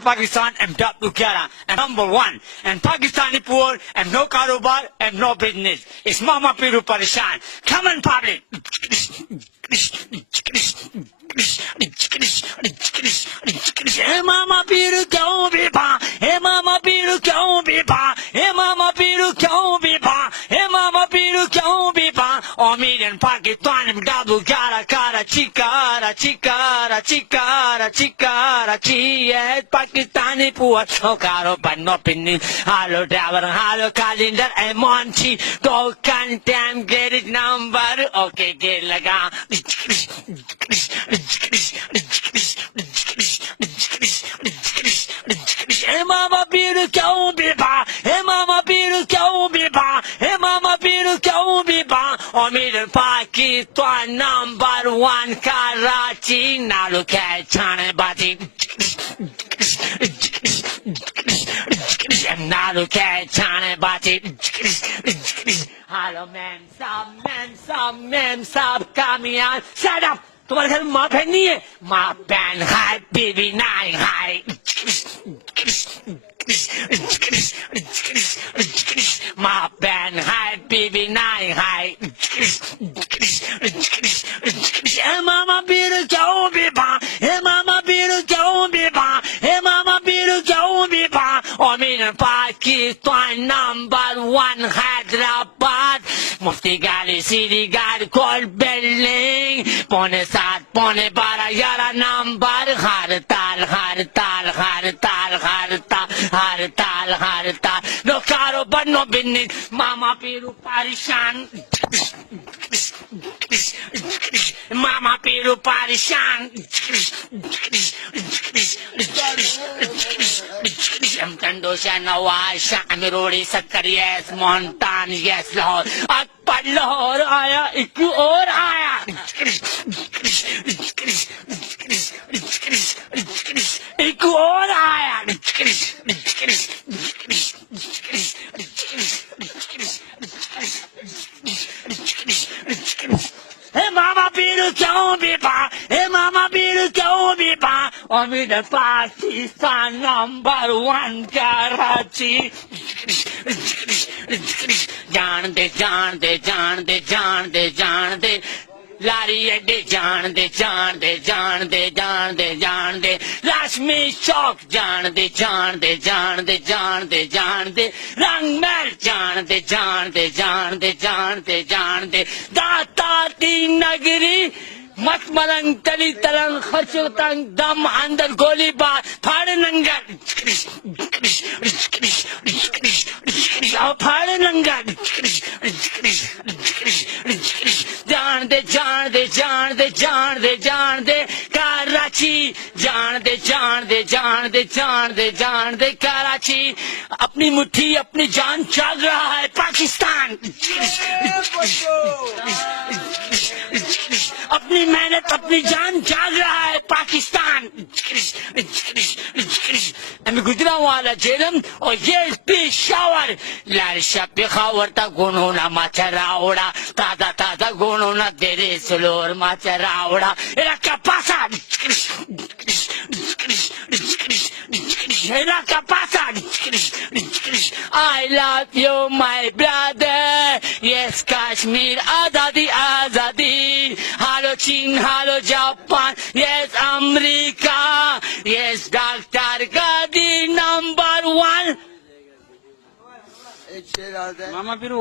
Pakistan and Dr. Kara and number one. And Pakistani poor and no karobar and no business. It's Mama Piru Parishan. Come on, public. Hey Mama Piru kyun bipa? Hey Mama Piru kyun bipa? Hey Mama Piru kyun bipa? Hey Mama Piru kyun bipa? Omid and Pakistan and Dr. Kara Kara Chikara Chikara Chikara Chikara Chi. Yes, Pakistani poor. No karo but no pinning. Hello driver, hello calendar and Monchi. Go can get it number. Okay, get laga. Hey Mama Piru kyun bipa? Hey Mama Piru kyun bipa? Hey Mama Piru kyun bipa? Omid and Pakistan number one Karachi. Now look at China body. Now look at China body. Hello ma'am sab kamiyan. Shut up. तुम्हारे घर में माँ बहन नहीं है? माँ बहन hi baby नाई हाय माँ बहन हाय बेबी नाई हाय हे मामा पीरू क्यों बेबा? हे मामा पीरू क्यों बेबा? हे मामा पीरू क्यों बेबा? Omid Pakistan number one Hyderabad. Mufti Gali City Guard Court Building. Pone 7 pone 12 11 number. Har tal. No caro but no business. Mama Piru Parishan. Mama Piru Parishan. Kandosha Nawaz Shamirori Sakkar yes Montan yes Lahore Akbar Lahore आया एक और आया एक और आया Hey Mama Piru kyun bipa? Hey Mama Piru kyun bipa? Omid Pakistan number one Karachi. जानते लारी अड्डे जानते लाशमी चौक जानते रंग महल जानते दाताती नगरी मत मलंग तली तलंग खचो तंग दम अंदर गोली बार फाड़ नंगा फाड़ नंगा जानते कराची जानते कराची अपनी मुट्ठी अपनी जान चल रहा है पाकिस्तान अपनी मेहनत अपनी जान जाग रहा है पाकिस्तान আমি গুজরাওয়ালা জেলাম ও ইয়েস পেশাওয়ার লারশা পেখাওয়ারটা গোনোনা মাছারা ওড়া তাজা গোনোনা দেরে সোলোর মাছারা ওড়া এরা কাপাসা এরা কাপাসা I love you my brother yes Kashmir azadi hello Chin hello Japan yes America yes Dr. Gadi number one Mama Piru